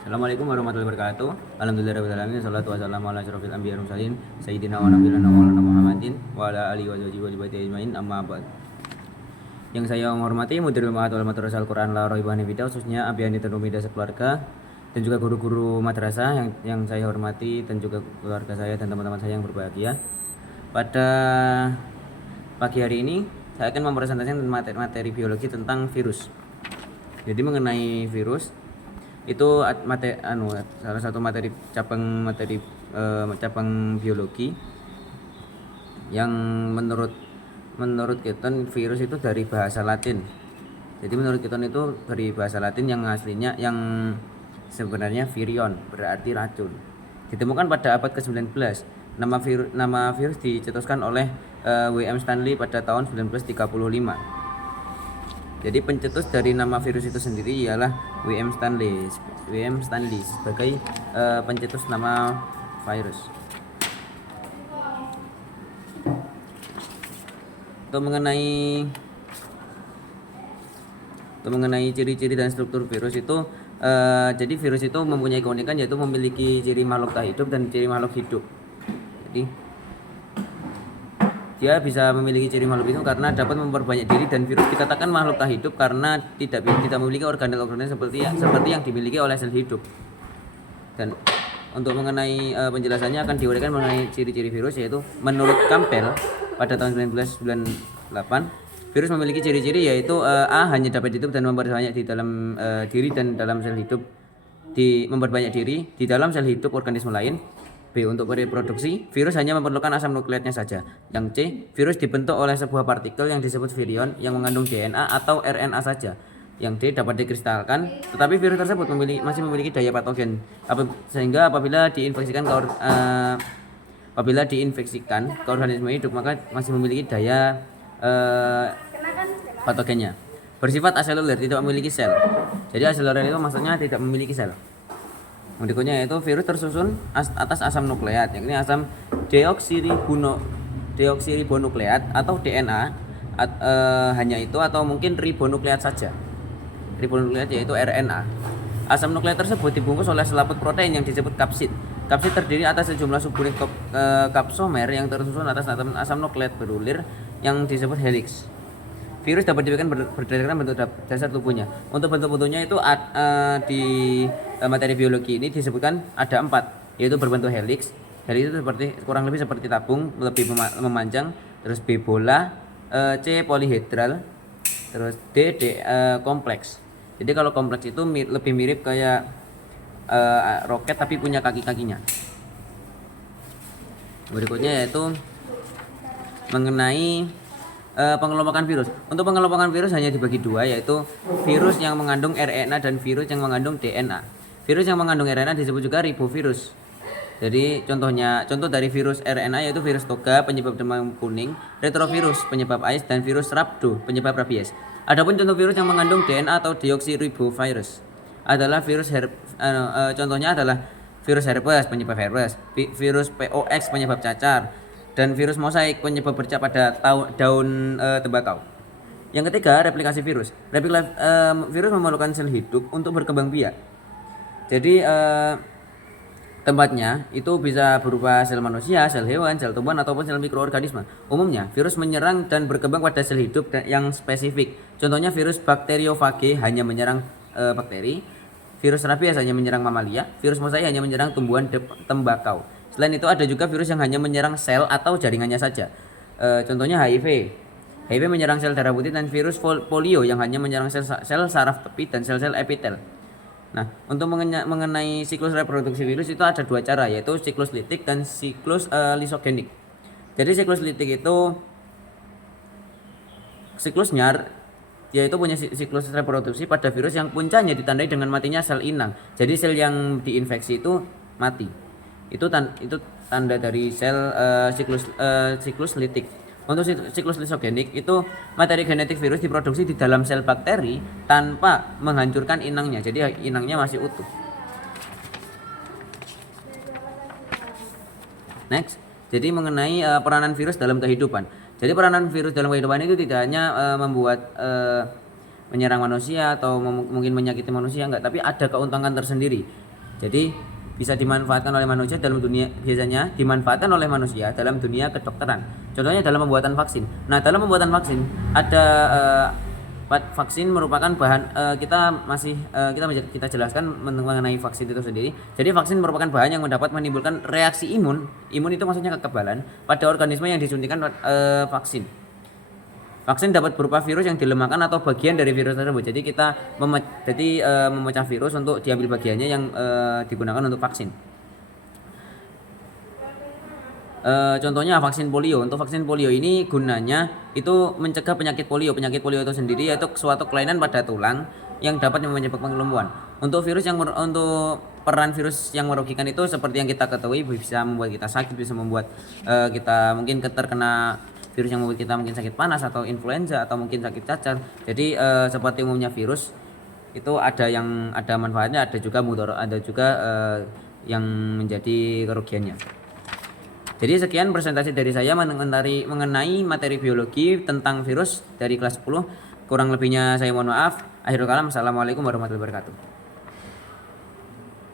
Assalamualaikum warahmatullahi wabarakatuh. Alhamdulillahirabbil alamin. Shalatu wassalamu ala asyrofil anbiya'i wal mursalin sayyidina wa nabiyina maulana Muhammadin wa ala alihi wa sahbihi wa ajmain amma ba'd. Yang saya hormati Mudirul Ma'had wal Madrasah Al-Qur'an La Raibah Nifida, khususnya Abiyani Tanumida sekeluarga, dan juga guru-guru madrasah yang saya hormati, dan juga keluarga saya dan teman-teman saya yang berbahagia. Pada pagi hari ini saya akan mempresentasikan materi biologi tentang virus. Jadi mengenai virus itu salah satu cabang biologi yang menurut Keaton virus itu dari bahasa Latin. Jadi menurut Keaton itu dari bahasa Latin yang aslinya yang sebenarnya virion, berarti racun. Ditemukan pada abad ke-19. Nama virus dicetuskan oleh W.M. Stanley pada tahun 1935. Jadi pencetus dari nama virus itu sendiri ialah W.M. Stanley sebagai pencetus nama virus. Untuk mengenai ciri-ciri dan struktur virus itu, jadi virus itu mempunyai keunikan, yaitu memiliki ciri makhluk tak hidup dan ciri makhluk hidup. Jadi dia bisa memiliki ciri makhluk itu karena dapat memperbanyak diri, dan virus dikatakan makhluk tak hidup karena tidak memiliki organel-organel seperti yang dimiliki oleh sel hidup. Dan untuk mengenai penjelasannya akan diuraikan mengenai ciri-ciri virus, yaitu menurut Campbell pada tahun 1998, virus memiliki ciri-ciri yaitu A. hanya dapat hidup dan memperbanyak di dalam diri dan dalam sel hidup memperbanyak diri di dalam sel hidup organisme lain. B. Untuk reproduksi, virus hanya memerlukan asam nukleatnya saja. Yang C. Virus dibentuk oleh sebuah partikel yang disebut virion yang mengandung DNA atau RNA saja. Yang D. Dapat dikristalkan, tetapi virus tersebut masih memiliki daya patogen, sehingga apabila diinfeksikan ke organisme hidup maka masih memiliki daya patogennya. Bersifat aseluler, tidak memiliki sel. Jadi aseluler itu maksudnya tidak memiliki sel. Berikutnya yaitu virus tersusun atas asam nukleat, yakni asam deoksiribonukleat atau DNA, hanya itu atau mungkin ribonukleat saja. Ribonukleat yaitu RNA. Asam nukleat tersebut dibungkus oleh selaput protein yang disebut kapsid. Kapsid terdiri atas sejumlah subunit kapsomer yang tersusun atas asam nukleat berulir yang disebut helix. Virus dapat dibedakan berdasarkan bentuk dasar tubuhnya. Untuk bentuk-bentuknya itu di materi biologi ini disebutkan ada 4, yaitu berbentuk helix. Helix itu kurang lebih seperti tabung, lebih memanjang. Terus B bola, C polihedral, terus D kompleks. Jadi kalau kompleks itu lebih mirip kayak roket tapi punya kaki-kakinya. Berikutnya yaitu mengenai pengelompokan virus. Untuk pengelompokan virus hanya dibagi dua, yaitu virus yang mengandung RNA dan virus yang mengandung DNA. Virus yang mengandung RNA disebut juga ribovirus. Jadi contoh dari virus RNA yaitu virus toga penyebab demam kuning, retrovirus penyebab AIDS, dan virus rhabdo penyebab rabies. Adapun contoh virus yang mengandung DNA atau deoksiribovirus adalah contohnya adalah virus herpes penyebab herpes, virus POX penyebab cacar, dan virus mosaik penyebab bercak pada daun tembakau. Yang ketiga, replikasi virus. Virus memerlukan sel hidup untuk berkembang biak. Jadi tempatnya itu bisa berupa sel manusia, sel hewan, sel tumbuhan, ataupun sel mikroorganisme. Umumnya, virus menyerang dan berkembang pada sel hidup yang spesifik. Contohnya virus bakteriofage hanya menyerang bakteri, virus rabies hanya menyerang mamalia, virus mosaik hanya menyerang tumbuhan tembakau. Selain itu ada juga virus yang hanya menyerang sel atau jaringannya saja. Contohnya HIV. HIV menyerang sel darah putih, dan virus polio yang hanya menyerang sel saraf tepi dan sel-sel epitel. Nah, untuk mengenai siklus reproduksi virus itu ada dua cara, yaitu siklus litik dan siklus lisogenik. Jadi siklus litik itu siklusnya yaitu punya siklus reproduksi pada virus yang puncaknya ditandai dengan matinya sel inang. Jadi sel yang diinfeksi itu mati. Itu tanda dari sel siklus litik. Untuk siklus lisogenik itu materi genetik virus diproduksi di dalam sel bakteri tanpa menghancurkan inangnya. Jadi inangnya masih utuh. Next. Jadi mengenai peranan virus dalam kehidupan. Jadi peranan virus dalam kehidupan itu tidak hanya membuat menyerang manusia atau mungkin menyakiti manusia, enggak, tapi ada keuntungan tersendiri. Jadi bisa dimanfaatkan oleh manusia dalam dunia, biasanya dimanfaatkan oleh manusia dalam dunia kedokteran. Contohnya dalam pembuatan vaksin. Nah, dalam pembuatan vaksin ada vaksin merupakan bahan kita jelaskan mengenai vaksin itu sendiri. Jadi vaksin merupakan bahan yang dapat menimbulkan reaksi imun. Imun itu maksudnya kekebalan pada organisme yang disuntikan vaksin. Vaksin dapat berupa virus yang dilemahkan atau bagian dari virus tersebut. Jadi kita memecah virus untuk diambil bagiannya yang digunakan untuk vaksin. Contohnya vaksin polio. Untuk vaksin polio ini gunanya itu mencegah penyakit polio. Penyakit polio itu sendiri yaitu suatu kelainan pada tulang yang dapat menyebabkan kelumpuhan. Untuk peran virus yang merugikan itu seperti yang kita ketahui bisa membuat kita sakit, bisa membuat kita mungkin terkena virus yang membuat kita mungkin sakit panas atau influenza atau mungkin sakit cacar. Jadi seperti umumnya virus itu ada manfaatnya, ada juga mudarat, ada juga yang menjadi kerugiannya. Jadi sekian presentasi dari saya mengenai materi biologi tentang virus dari kelas 10. Kurang lebihnya saya mohon maaf. Akhirul kalam, assalamualaikum warahmatullahi wabarakatuh.